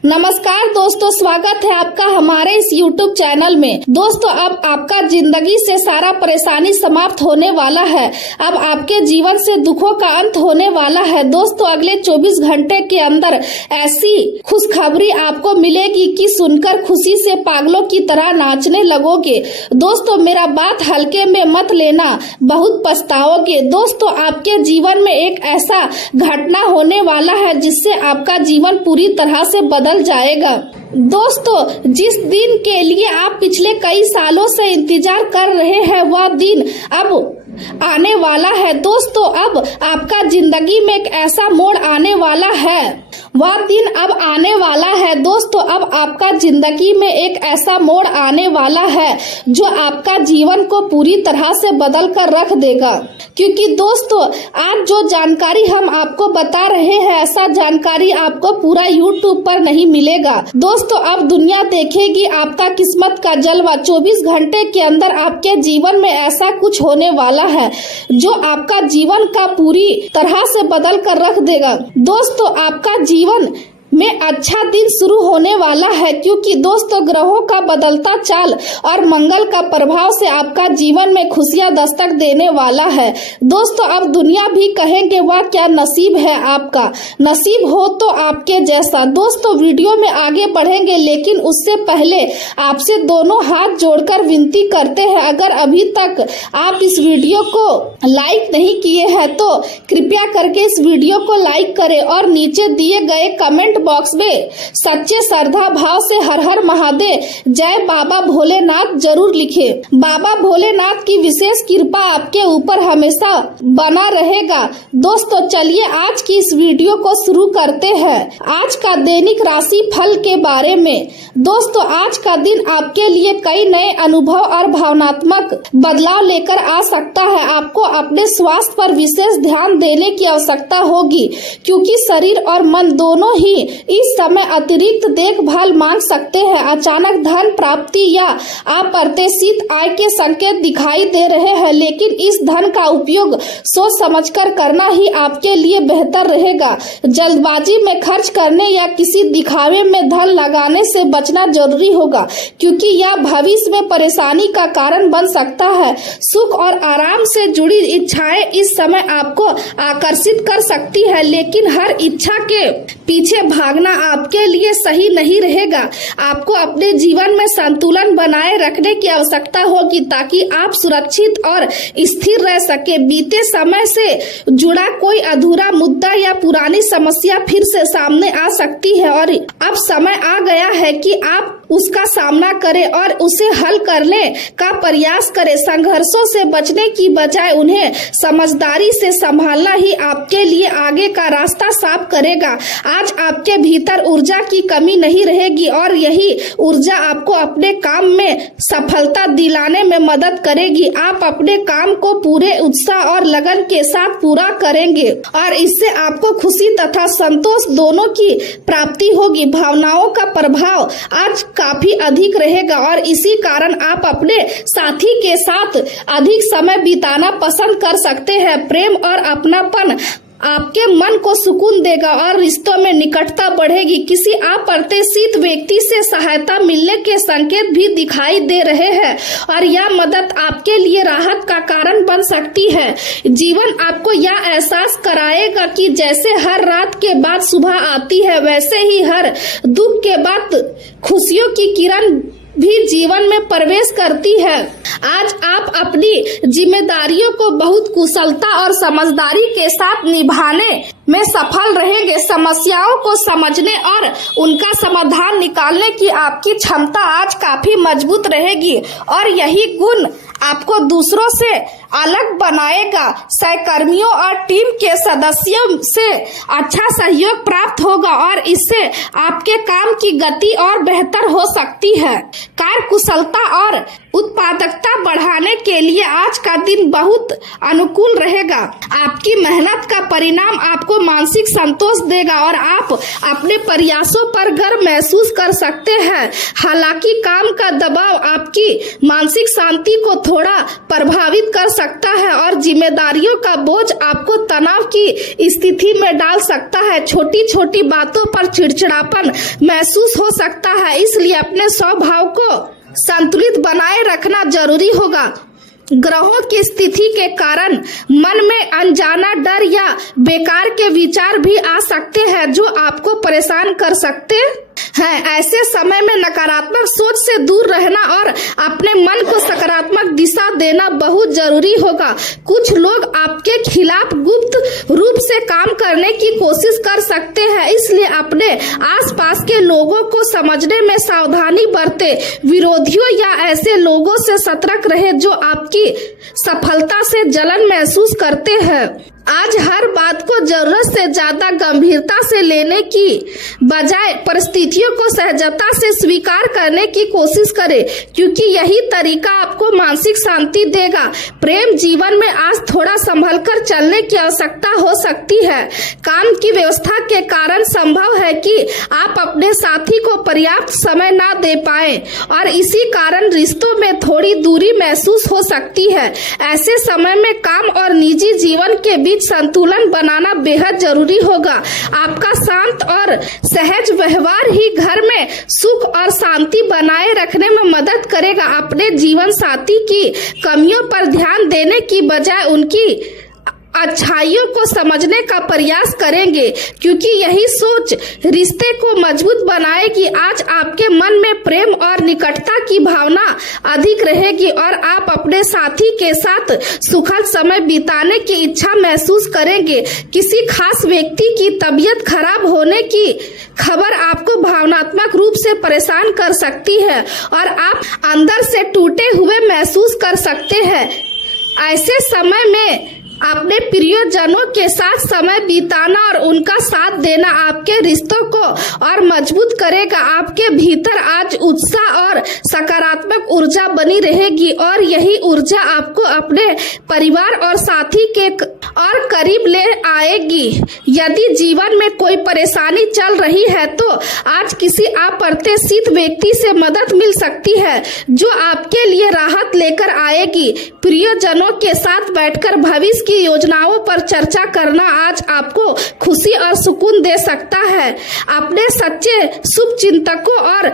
नमस्कार दोस्तों, स्वागत है आपका हमारे इस YouTube चैनल में। दोस्तों, अब आपका जिंदगी से सारा परेशानी समाप्त होने वाला है। अब आपके जीवन से दुखों का अंत होने वाला है। दोस्तों, अगले 24 घंटे के अंदर ऐसी खुशखबरी आपको मिलेगी कि सुनकर खुशी से पागलों की तरह नाचने लगोगे। दोस्तों, मेरा बात हल्के में मत लेना, बहुत पछताओगे। दोस्तों, आपके जीवन में एक ऐसा घटना होने वाला है जिससे आपका जीवन पूरी तरह से बदल जाएगा। दोस्तों, जिस दिन के लिए आप पिछले कई सालों से इंतजार कर रहे हैं वह दिन अब आने वाला है। दोस्तों, अब आपका जिंदगी में एक ऐसा मोड़ आने वाला है, वह दिन अब आने वाला है। दोस्तों, अब आपका जिंदगी में एक ऐसा मोड़ आने वाला है जो आपका जीवन को पूरी तरह से बदल कर रख देगा। क्योंकि दोस्तों, आज जो जानकारी हम आपको बता रहे हैं, ऐसा जानकारी आपको पूरा YouTube पर नहीं मिलेगा। दोस्तों, अब दुनिया देखेगी आपका किस्मत का जलवा। 24 घंटे के अंदर आपके जीवन में ऐसा कुछ होने वाला है जो आपका जीवन का पूरी तरह से बदल कर रख देगा। दोस्तों, आपका जीवन में अच्छा दिन शुरू होने वाला है, क्योंकि दोस्तों, ग्रहों का बदलता चाल और मंगल का प्रभाव से आपका जीवन में खुशियां दस्तक देने वाला है। दोस्तों, अब दुनिया भी कहेंगे वाह क्या नसीब है आपका, नसीब हो तो आपके जैसा। दोस्तों, वीडियो में आगे बढ़ेंगे, लेकिन उससे पहले आपसे दोनों हाथ जोड़कर विनती करते हैं, अगर अभी तक आप इस वीडियो को लाइक नहीं किए हैं तो कृपया करके इस वीडियो को लाइक करें और नीचे दिए गए कमेंट बॉक्स में सच्चे श्रद्धा भाव से हर हर महादेव, जय बाबा भोलेनाथ जरूर लिखें। बाबा भोलेनाथ की विशेष कृपा आपके ऊपर हमेशा बना रहेगा। दोस्तों, चलिए आज की इस वीडियो को शुरू करते हैं आज का दैनिक राशि फल के बारे में। दोस्तों, आज का दिन आपके लिए कई नए अनुभव और भावनात्मक बदलाव लेकर आ सकता है। आपको अपने स्वास्थ्य पर विशेष ध्यान देने की आवश्यकता होगी, क्योंकि शरीर और मन दोनों ही इस समय अतिरिक्त देखभाल मांग सकते हैं। अचानक धन प्राप्ति या अप्रत्याशित आय के संकेत दिखाई दे रहे हैं, लेकिन इस धन का उपयोग सोच समझकर करना ही आपके लिए बेहतर रहेगा। जल्दबाजी में खर्च करने या किसी दिखावे में धन लगाने से बचना जरूरी होगा, क्योंकि यह भविष्य में परेशानी का कारण बन सकता है। सुख और आराम से जुड़ी इच्छाएं इस समय आपको आकर्षित कर सकती है, लेकिन हर इच्छा के पीछे भागना आपके लिए सही नहीं रहेगा। आपको अपने जीवन में संतुलन बनाए रखने की आवश्यकता होगी, ताकि आप सुरक्षित और स्थिर रह सके। बीते समय से जुड़ा कोई अधूरा मुद्दा या पुरानी समस्या फिर से सामने आ सकती है, और अब समय आ गया है कि आप उसका सामना करें और उसे हल करने का प्रयास करें। संघर्षों से बचने की बजाय उन्हें समझदारी से संभालना ही आपके लिए आगे का रास्ता साफ करेगा। आज आपके भीतर ऊर्जा की कमी नहीं रहेगी, और यही ऊर्जा आपको अपने काम में सफलता दिलाने में मदद करेगी। आप अपने काम को पूरे उत्साह और लगन के साथ पूरा करेंगे, और इससे आपको खुशी तथा संतोष दोनों की प्राप्ति होगी। भावनाओं का प्रभाव आज काफी अधिक रहेगा, और इसी कारण आप अपने साथी के साथ अधिक समय बिताना पसंद कर सकते हैं। प्रेम और अपनापन आपके मन को सुकून देगा और रिश्तों में निकटता बढ़ेगी। किसी अप्रत्याशित व्यक्ति से सहायता मिलने के संकेत भी दिखाई दे रहे हैं, और यह मदद आपके लिए राहत का कारण बन सकती है। जीवन आपको यह एहसास कराएगा कि जैसे हर रात के बाद सुबह आती है, वैसे ही हर दुख के बाद खुशियों की किरण भी जीवन में प्रवेश करती है। आज आप अपनी जिम्मेदारियों को बहुत कुशलता और समझदारी के साथ निभाने में सफल रहेंगे। समस्याओं को समझने और उनका समाधान निकालने की आपकी क्षमता आज काफी मजबूत रहेगी, और यही गुण आपको दूसरों से अलग बनाएगा। सहकर्मियों और टीम के सदस्यों से अच्छा सहयोग प्राप्त होगा, और इससे आपके काम की गति और बेहतर हो सकती है। कार्य कुशलता और उत्पादकता बढ़ाने के लिए आज का दिन बहुत अनुकूल रहेगा। आपकी मेहनत का परिणाम आपको मानसिक संतोष देगा और आप अपने प्रयासों पर गर्व महसूस कर सकते हैं। हालांकि काम का दबाव आपकी मानसिक शांति को थोड़ा प्रभावित कर सकता है और जिम्मेदारियों का बोझ आपको तनाव की स्थिति में डाल सकता है। छोटी छोटी बातों पर चिड़चिड़ापन महसूस हो सकता है, इसलिए अपने स्वभाव को संतुलित बनाए रखना जरूरी होगा। ग्रहों की स्थिति के कारण मन में अनजाना डर या बेकार के विचार भी आ सकते हैं जो आपको परेशान कर सकते हैं। ऐसे समय में नकारात्मक सोच से दूर रहना और अपने मन को सकारात्मक दिशा देना बहुत जरूरी होगा। कुछ लोग आपके खिलाफ गुप्त रूप से काम करने की कोशिश कर सकते हैं, इसलिए अपने आसपास के लोगों को समझने में सावधानी बरतें। विरोधियों या ऐसे लोगों से सतर्क रहे जो आपकी सफलता से जलन महसूस करते हैं। आज हर बात को जरूरत से ज्यादा गंभीरता से लेने की बजाय परिस्थितियों को सहजता से स्वीकार करने की कोशिश करें, क्योंकि यही तरीका आपको मानसिक शांति देगा। प्रेम जीवन में आज थोड़ा संभलकर चलने की आवश्यकता हो सकती है। काम की व्यवस्था के कारण संभव है कि आप अपने साथी को पर्याप्त समय ना दे पाए और इसी कारण रिश्तों में थोड़ी दूरी महसूस हो सकती है। ऐसे समय में काम और निजी जीवन के बीच संतुलन बनाना बेहद जरूरी होगा। आपका शांत और सहज व्यवहार ही घर में सुख और शांति बनाए रखने में मदद करेगा। अपने जीवन साथी की कमियों पर ध्यान देने की बजाय उनकी अच्छाइयों को समझने का प्रयास करेंगे, क्योंकि यही सोच रिश्ते को मजबूत बनाएगी। आज आपके मन में प्रेम और निकटता की भावना अधिक रहेगी और आप अपने साथी के साथ सुखद समय बिताने की इच्छा महसूस करेंगे। किसी खास व्यक्ति की तबीयत खराब होने की खबर आपको भावनात्मक रूप से परेशान कर सकती है और आप अंदर से टूटे हुए महसूस कर सकते हैं। ऐसे समय में अपने प्रियजनों के साथ समय बिताना और उनका साथ देना आपके रिश्तों को और मजबूत करेगा। आपके भीतर आज उत्साह और सकारात्मक ऊर्जा बनी रहेगी और यही ऊर्जा आपको अपने परिवार और साथी के और करीब ले आएगी। यदि जीवन में कोई परेशानी चल रही है तो आज किसी अप्रत्याशित व्यक्ति से मदद मिल सकती है जो आपके लिए राहत लेकर आएगी। प्रियजनों के साथ बैठकर भविष्य की योजनाओं पर चर्चा करना आज आपको खुशी और सुकून दे सकता है। अपने सच्चे शुभ चिंतकों और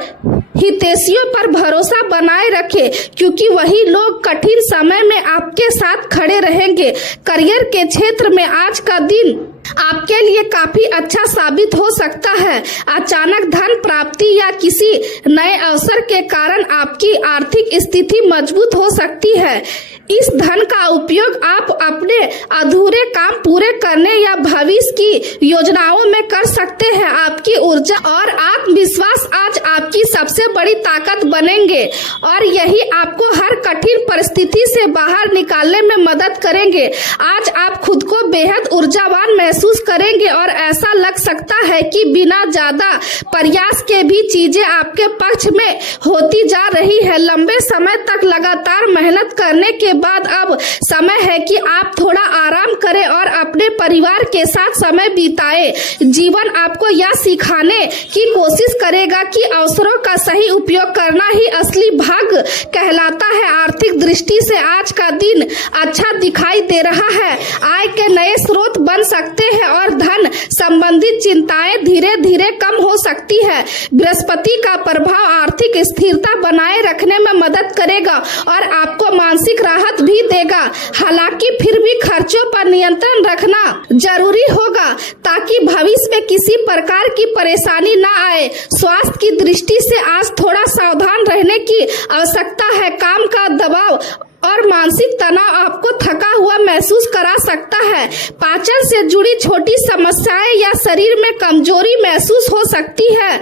हितैषियों पर भरोसा बनाए रखें, क्योंकि वही लोग कठिन समय में आपके साथ खड़े रहेंगे। करियर के क्षेत्र में आज का दिन आपके लिए काफी अच्छा साबित हो सकता है। अचानक धन प्राप्ति या किसी नए अवसर के कारण आपकी आर्थिक स्थिति मजबूत हो सकती है। इस धन का उपयोग आप अपने अधूरे काम पूरे करने या भविष्य की योजनाओं में कर सकते हैं। आपकी ऊर्जा और आत्मविश्वास आज आपकी सबसे बड़ी ताकत बनेंगे और यही आपको हर कठिन परिस्थिति से बाहर निकालने में मदद करेंगे। आज आप खुद को बेहद ऊर्जावान महसूस करेंगे और ऐसा लग सकता है कि बिना ज्यादा प्रयास के भी चीजें आपके पक्ष में होती जा रही है। लंबे समय तक लगातार मेहनत करने के बाद अब समय है कि आप थोड़ा आराम करें और अपने परिवार के साथ समय बिताएं। जीवन आपको यह सिखाने की कोशिश करेगा कि अवसरों का सही उपयोग करना ही असली भाग्य कहलाता है। आर्थिक दृष्टि से आज का दिन अच्छा दिखाई दे रहा है। आय के नए स्रोत बन सकते हैं और धन संबंधित चिंताएं धीरे धीरे कम हो सकती है। बृहस्पति का प्रभाव आर्थिक स्थिरता बनाए रखने में मदद करेगा और आपको मानसिक राहत भी देगा। हालांकि फिर भी खर्चों पर नियंत्रण रखना जरूरी होगा ताकि भविष्य में किसी प्रकार की परेशानी न आए। स्वास्थ्य की दृष्टि से आज थोड़ा सावधान रहने की आवश्यकता है। काम का दबाव और मानसिक तनाव आपको थका हुआ महसूस करा सकता है। पाचन से जुड़ी छोटी समस्याएं या शरीर में कमजोरी महसूस हो सकती है,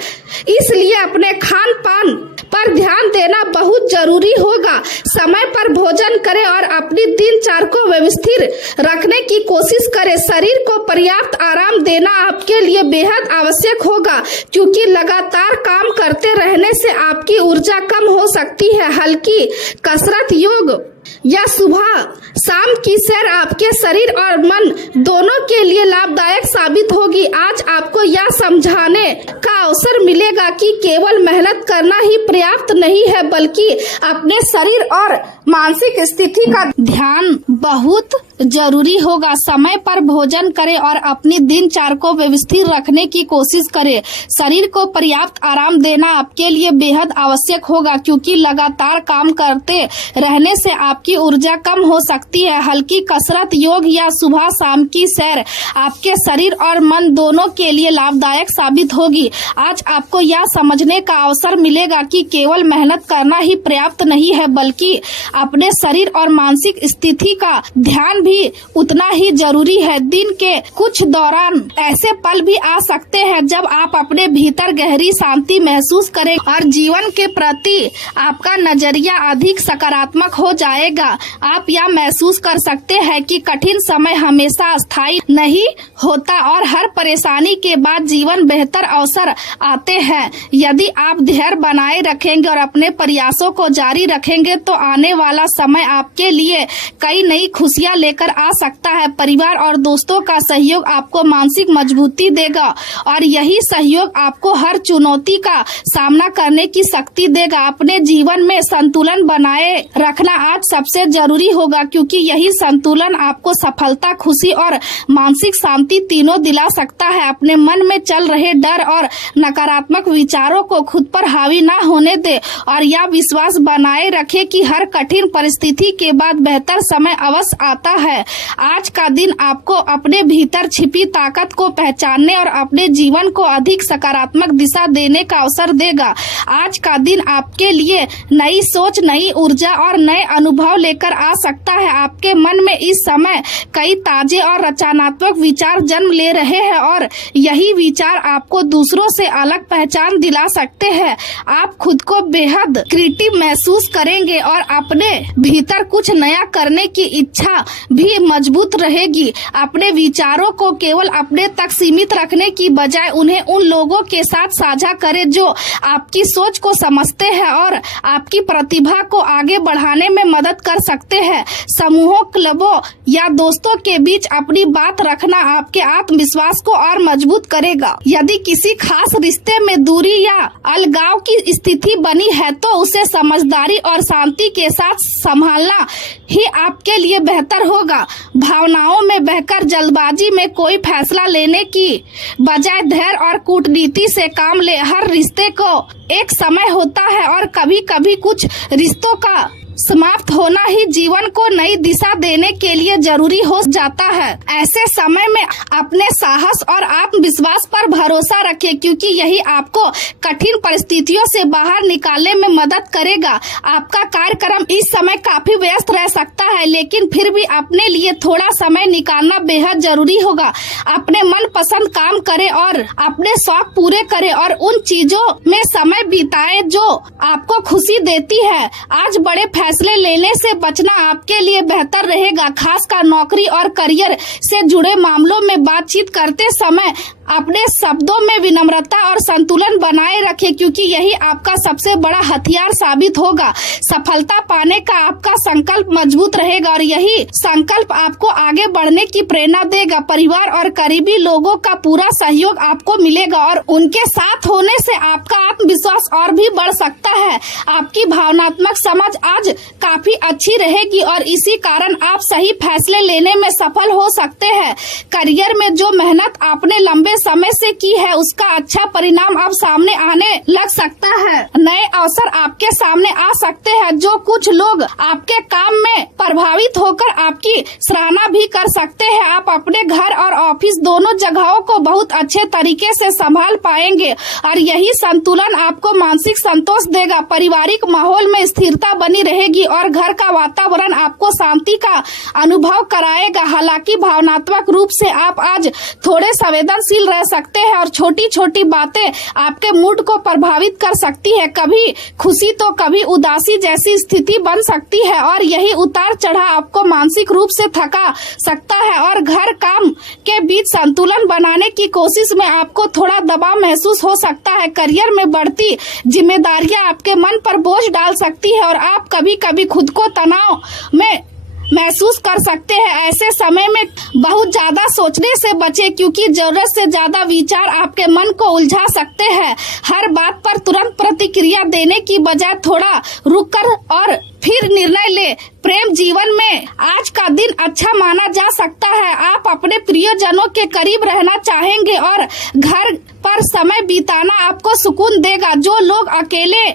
इसलिए अपने खान पान पर ध्यान देना बहुत जरूरी होगा। समय पर भोजन करें और अपनी दिनचर्या को व्यवस्थित रखने की कोशिश करें। शरीर को पर्याप्त आराम देना आपके लिए बेहद आवश्यक होगा, क्योंकि लगातार काम करते रहने से आपकी ऊर्जा कम हो सकती है। हल्की कसरत, योग या सुबह शाम की सैर आपके शरीर और मन दोनों के लिए लाभदायक साबित होगी। आज आपको यह समझाने का अवसर मिलेगा कि केवल मेहनत करना ही पर्याप्त नहीं है, बल्कि अपने शरीर और मानसिक स्थिति का ध्यान बहुत जरूरी होगा। समय पर भोजन करें और अपनी दिनचर्या को व्यवस्थित रखने की कोशिश करें। शरीर को पर्याप्त आराम देना आपके लिए बेहद आवश्यक होगा, क्योंकि लगातार काम करते रहने से आपकी ऊर्जा कम हो सकती है। हल्की कसरत, योग या सुबह शाम की सैर आपके शरीर और मन दोनों के लिए लाभदायक साबित होगी। आज आपको यह समझने का अवसर मिलेगा कि केवल मेहनत करना ही पर्याप्त नहीं है, बल्कि अपने शरीर और मानसिक स्थिति का ध्यान भी उतना ही जरूरी है। दिन के कुछ दौरान ऐसे पल भी आ सकते हैं जब आप अपने भीतर गहरी शांति महसूस करें और जीवन के प्रति आपका नजरिया अधिक सकारात्मक हो जाएगा। आप यह महसूस कर सकते हैं कि कठिन समय हमेशा स्थायी नहीं होता और हर परेशानी के बाद जीवन बेहतर अवसर आते हैं। यदि आप धैर्य बनाए रखेंगे और अपने प्रयासों को जारी रखेंगे तो आने वाला समय आपके लिए कई नई खुशियां लेकर आ सकता है। परिवार और दोस्तों का सहयोग आपको मानसिक मजबूती देगा और यही सहयोग आपको हर चुनौती का सामना करने की शक्ति देगा। अपने जीवन में संतुलन बनाए रखना आज सबसे जरूरी होगा, क्योंकि यही संतुलन आपको सफलता, खुशी और मानसिक शांति तीनों दिला सकता है। अपने मन में चल रहे डर और नकारात्मक विचारों को खुद पर हावी न होने दे और यह विश्वास बनाए रखे कि हर कठिन परिस्थिति के बाद बेहतर समय अवश्य आता है। आज का दिन आपको अपने भीतर छिपी ताकत को पहचानने और अपने जीवन को अधिक सकारात्मक दिशा देने का अवसर देगा। आज का दिन आपके लिए नई सोच, नई ऊर्जा और नए अनुभव लेकर आ सकता है। आपके मन में इस समय कई ताजे और रचनात्मक विचार जन्म ले रहे हैं और यही विचार आपको दूसरों से अलग पहचान दिला सकते हैं। आप खुद को बेहद क्रिएटिव महसूस करेंगे और अपने भीतर कुछ नया करने की इच्छा भी मजबूत रहेगी। अपने विचारों को केवल अपने तक सीमित रखने की बजाय उन्हें उन लोगों के साथ साझा करें जो आपकी सोच को समझते हैं और आपकी प्रतिभा को आगे बढ़ाने में मदद कर सकते हैं। समूहों, क्लबों या दोस्तों के बीच अपनी बात रखना आपके आत्मविश्वास को और मजबूत करेगा। यदि किसी खास रिश्ते में दूरी या अलगाव की स्थिति बनी है तो उसे समझदारी और शांति के साथ संभालना ही आपके लिए बेहतर होगा। भावनाओं में बहकर जल्दबाजी में कोई फैसला लेने की बजाय धैर्य और कूटनीति से काम ले। हर रिश्ते को एक समय होता है और कभी कभी कुछ रिश्तों का समाप्त होना ही जीवन को नई दिशा देने के लिए जरूरी हो जाता है। ऐसे समय में अपने साहस और आत्मविश्वास पर भरोसा रखें, क्योंकि यही आपको कठिन परिस्थितियों से बाहर निकालने में मदद करेगा। आपका कार्यक्रम इस समय काफी व्यस्त रह सकता है, लेकिन फिर भी अपने लिए थोड़ा समय निकालना बेहद जरूरी होगा। अपने मनपसंद काम करें और अपने शौक पूरे करें और उन चीजों में समय बिताएं जो आपको खुशी देती है। आज बड़े फैसले लेने से बचना आपके लिए बेहतर रहेगा, खासकर नौकरी और करियर से जुड़े मामलों में बातचीत करते समय अपने शब्दों में विनम्रता और संतुलन बनाए रखें, क्योंकि यही आपका सबसे बड़ा हथियार साबित होगा। सफलता पाने का आपका संकल्प मजबूत रहेगा और यही संकल्प आपको आगे बढ़ने की प्रेरणा देगा। परिवार और करीबी लोगों का पूरा सहयोग आपको मिलेगा और उनके साथ होने से आपका आत्मविश्वास और भी बढ़ सकता है। आपकी भावनात्मक समझ आज काफी अच्छी रहेगी और इसी कारण आप सही फैसले लेने में सफल हो सकते हैं। करियर में जो मेहनत आपने लंबे समय से की है उसका अच्छा परिणाम अब सामने आने लग सकता है। नए अवसर आपके सामने आ सकते हैं। जो कुछ लोग आपके काम में प्रभावित होकर आपकी सराहना भी कर सकते हैं। आप अपने घर और ऑफिस दोनों जगहों को बहुत अच्छे तरीके से संभाल पाएंगे और यही संतुलन जीवन आपको मानसिक संतोष देगा। पारिवारिक माहौल में स्थिरता बनी रहेगी और घर का वातावरण आपको शांति का अनुभव कराएगा। हालांकि भावनात्मक रूप से आप आज थोड़े संवेदनशील रह सकते हैं और छोटी छोटी बातें आपके मूड को प्रभावित कर सकती है। कभी खुशी तो कभी उदासी जैसी स्थिति बन सकती है और यही उतार चढ़ाव आपको मानसिक रूप से थका सकता है और घर काम के बीच संतुलन बनाने की कोशिश में आपको थोड़ा दबाव महसूस हो सकता है। करियर में बढ़ती जिम्मेदारियां आपके मन पर बोझ डाल सकती है और आप कभी कभी खुद को तनाव में महसूस कर सकते हैं। ऐसे समय में बहुत ज्यादा सोचने से बचें क्योंकि जरूरत से ज्यादा विचार आपके मन को उलझा सकते हैं। हर बात पर तुरंत प्रतिक्रिया देने की बजाय थोड़ा रुककर और फिर निर्णय ले। प्रेम जीवन में आज का दिन अच्छा माना जा सकता है। आप अपने प्रियजनों के करीब रहना चाहेंगे और घर पर समय बिताना आपको सुकून देगा। जो लोग अकेले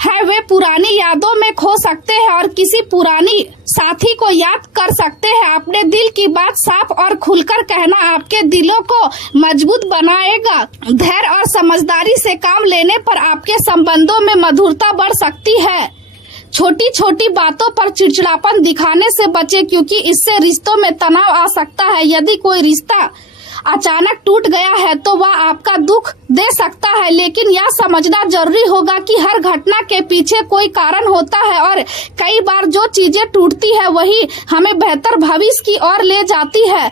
है वे पुरानी यादों में खो सकते हैं और किसी पुरानी साथी को याद कर सकते हैं। अपने दिल की बात साफ और खुलकर कहना आपके दिलों को मजबूत बनाएगा। धैर्य और समझदारी से काम लेने पर आपके संबंधों में मधुरता बढ़ सकती है। छोटी छोटी बातों पर चिड़चिड़ापन दिखाने से बचें क्योंकि इससे रिश्तों में तनाव आ सकता है। यदि कोई रिश्ता अचानक टूट गया है तो वह आपका दुख दे सकता है, लेकिन यह समझना जरूरी होगा कि हर घटना के पीछे कोई कारण होता है और कई बार जो चीजें टूटती है वही हमें बेहतर भविष्य की ओर ले जाती है।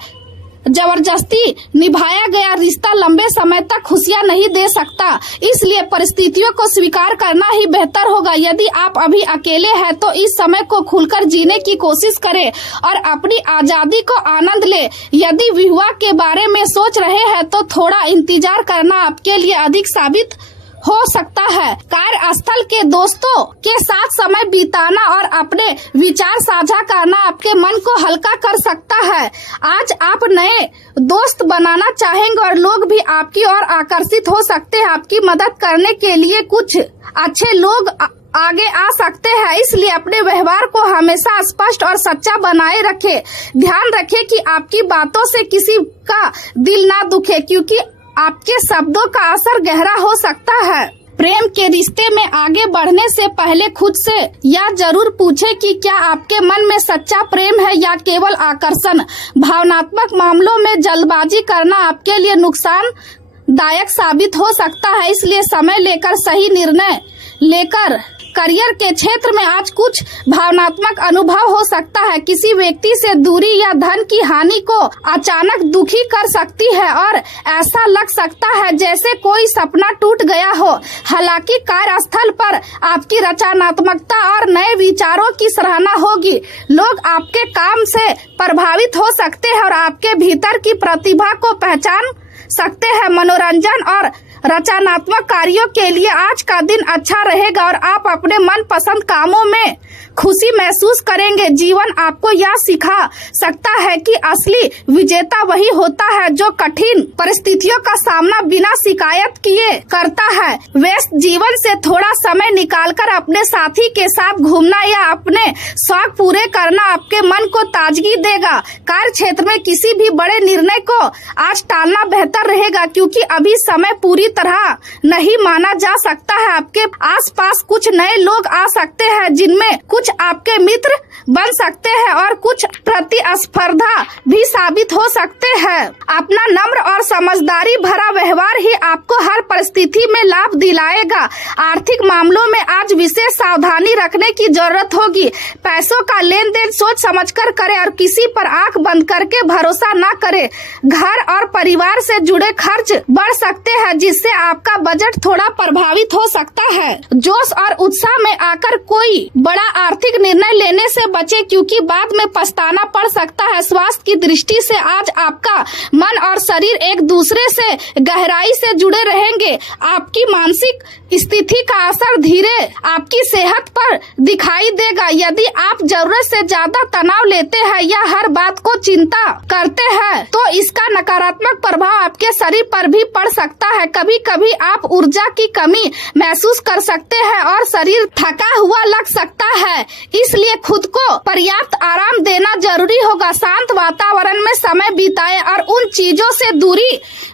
जबरदस्ती निभाया गया रिश्ता लंबे समय तक खुशियां नहीं दे सकता, इसलिए परिस्थितियों को स्वीकार करना ही बेहतर होगा। यदि आप अभी अकेले हैं तो इस समय को खुलकर जीने की कोशिश करें और अपनी आजादी को आनंद ले। यदि विवाह के बारे में सोच रहे हैं तो थोड़ा इंतजार करना आपके लिए अधिक साबित हो सकता है। कार्यस्थल के दोस्तों के साथ समय बिताना और अपने विचार साझा करना आपके मन को हल्का कर सकता है। आज आप नए दोस्त बनाना चाहेंगे और लोग भी आपकी ओर आकर्षित हो सकते हैं। आपकी मदद करने के लिए कुछ अच्छे लोग आगे आ सकते हैं, इसलिए अपने व्यवहार को हमेशा स्पष्ट और सच्चा बनाए रखें। ध्यान रखें कि आपकी बातों से किसी का दिल ना दुखे क्योंकि आपके शब्दों का असर गहरा हो सकता है। प्रेम के रिश्ते में आगे बढ़ने से पहले खुद से यह जरूर पूछें कि क्या आपके मन में सच्चा प्रेम है या केवल आकर्षण। भावनात्मक मामलों में जल्दबाजी करना आपके लिए नुकसानदायक साबित हो सकता है, इसलिए समय लेकर सही निर्णय लेकर। करियर के क्षेत्र में आज कुछ भावनात्मक अनुभव हो सकता है। किसी व्यक्ति से दूरी या धन की हानि को अचानक दुखी कर सकती है और ऐसा लग सकता है जैसे कोई सपना टूट गया हो। हालांकि कार्यस्थल पर आपकी रचनात्मकता और नए विचारों की सराहना होगी। लोग आपके काम से प्रभावित हो सकते हैं और आपके भीतर की प्रतिभा को पहचान सकते हैं। मनोरंजन और रचनात्मक कार्यों के लिए आज का दिन अच्छा रहेगा और आप अपने मनपसंद कामों में खुशी महसूस करेंगे। जीवन आपको यह सिखा सकता है कि असली विजेता वही होता है जो कठिन परिस्थितियों का सामना बिना शिकायत किए करता है। व्यस्त जीवन से थोड़ा समय निकालकर अपने साथी के साथ घूमना या अपने शौक पूरे करना आपके मन को ताजगी देगा। कार्य क्षेत्र में किसी भी बड़े निर्णय को आज टालना बेहतर रहेगा क्योंकि अभी समय पूरी तरह नहीं माना जा सकता है। आपके आसपास कुछ नए लोग आ सकते हैं जिनमें कुछ आपके मित्र बन सकते हैं और कुछ प्रतिस्पर्धा भी साबित हो सकते हैं। अपना नम्र और समझदारी भरा व्यवहार ही आपको हर परिस्थिति में लाभ दिलाएगा। आर्थिक मामलों में आज विशेष सावधानी रखने की जरूरत होगी। पैसों का लेन देन सोच समझकर करें और किसी पर आंख बंद करके भरोसा न करें। घर और परिवार से जुड़े खर्च बढ़ सकते हैं जिससे आपका बजट थोड़ा प्रभावित हो सकता है। जोश और उत्साह में आकर कोई बड़ा आर्थिक निर्णय लेने से बचे क्योंकि बाद में पछताना पड़ सकता है। स्वास्थ्य की दृष्टि से आज आपका मन और शरीर एक दूसरे से गहराई से जुड़े रहेंगे। आपकी मानसिक स्थिति का असर धीरे आपकी सेहत पर दिखाई देगा। यदि आप जरूरत से ज्यादा तनाव लेते हैं या हर बात को चिंता करते हैं तो इसका नकारात्मक प्रभाव आपके शरीर पर भी पड़ सकता है। कभी कभी आप ऊर्जा की कमी महसूस कर सकते हैं और शरीर थका हुआ लग सकता है, इसलिए खुद को पर्याप्त आराम देना जरूरी होगा। शांत वातावरण में समय बिताएं और उन चीजों से दूरी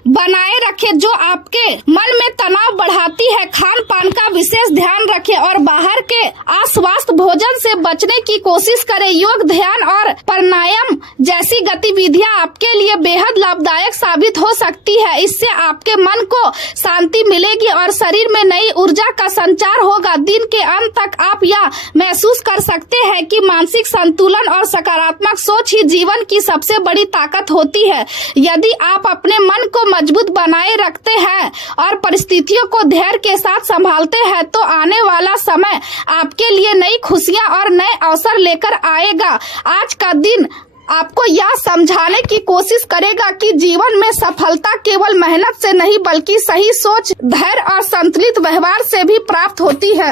बनाए रखें जो आपके मन में तनाव बढ़ाती है। खान पान का विशेष ध्यान रखें और बाहर के अस्वस्थ भोजन से बचने की कोशिश करें। योग, ध्यान और प्राणायाम जैसी गतिविधियां आपके लिए बेहद लाभदायक साबित हो सकती है। इससे आपके मन को शांति मिलेगी और शरीर में नई ऊर्जा का संचार होगा। दिन के अंत तक आप यह महसूस कर सकते हैं कि मानसिक संतुलन और सकारात्मक सोच ही जीवन की सबसे बड़ी ताकत होती है। यदि आप अपने मन को मजबूत बनाए रखते हैं और परिस्थितियों को धैर्य के साथ संभालते हैं तो आने वाला समय आपके लिए नई खुशियां और नए अवसर लेकर आएगा। आज का दिन आपको यह समझाने की कोशिश करेगा कि जीवन में सफलता केवल मेहनत से नहीं बल्कि सही सोच, धैर्य और संतुलित व्यवहार से भी प्राप्त होती है।